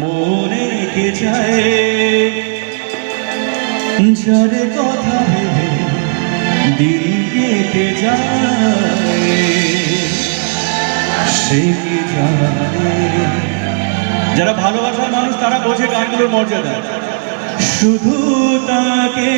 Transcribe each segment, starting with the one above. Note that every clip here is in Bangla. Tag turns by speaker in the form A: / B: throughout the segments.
A: মনে কে যায়। যার কথা ভেবে দিন কেটে যারা ভালোবাসার মানুষ, তারা বোঝে গানগুলোর মর্যাদা। শুধু তাকে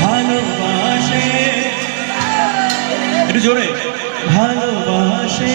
A: ভালোবাসে। একটু জোরে। ভালোবাসে।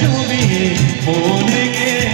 A: छुए होने के